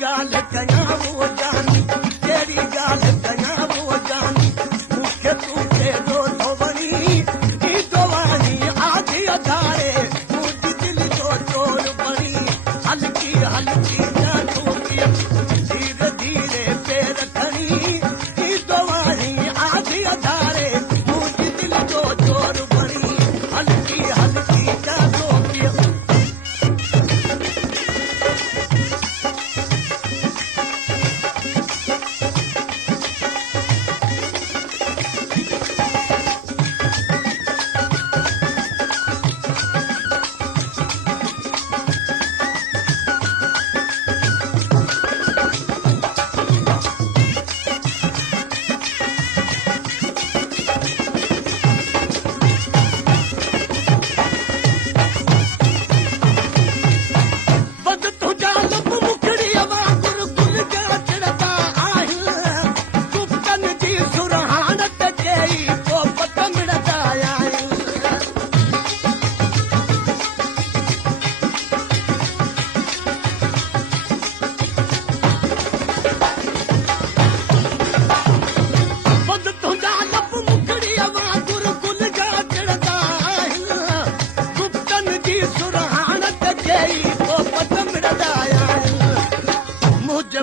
गाल कया वो जानी तेरी गाल कया वो जानी मुखे तू के दो बनी ई दवानी आधी अधारे मुझ दिल जो चोर बनी हल्की हल्की जादू की धीरे धीरे पैर खड़ी ई दवानी आधी अधारे मुझ दिल जो चोर बनी हल्की हल्की जादू की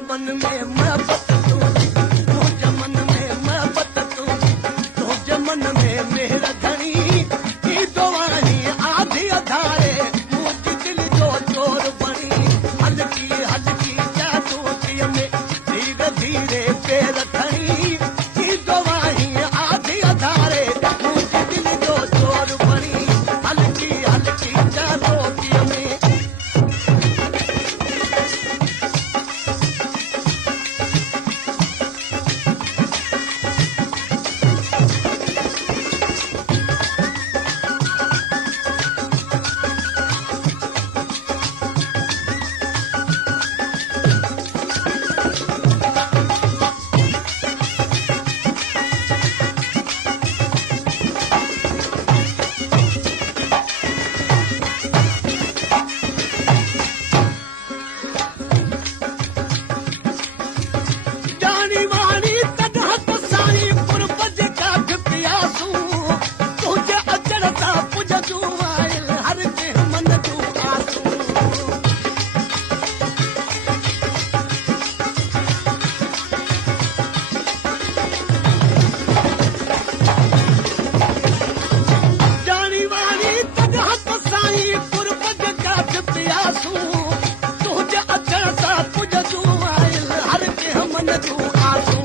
मन में मोहब्बत तू तुझे मन में मोहब्बत तू तुझे मन में मेरा धनी ई दवानी आधी अधारे मुझ दिल जो चोर बनी हल्की हल्की जादू की में धीरे धीरे पैर खड़ी ई दवानी आधी अधारे मुझ दिल जो चोर बनी हल्की हल्की जादू की में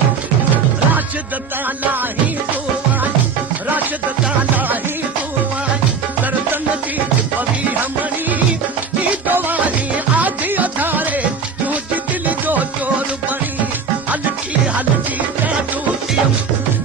राशिद ताला ही तू आई राशिद ताला ही तू आई दर्दन जी पवी हमनी ई दवानी आधी अधारे मुझ दिल जो चोर बनी हल्की हल्की जादू की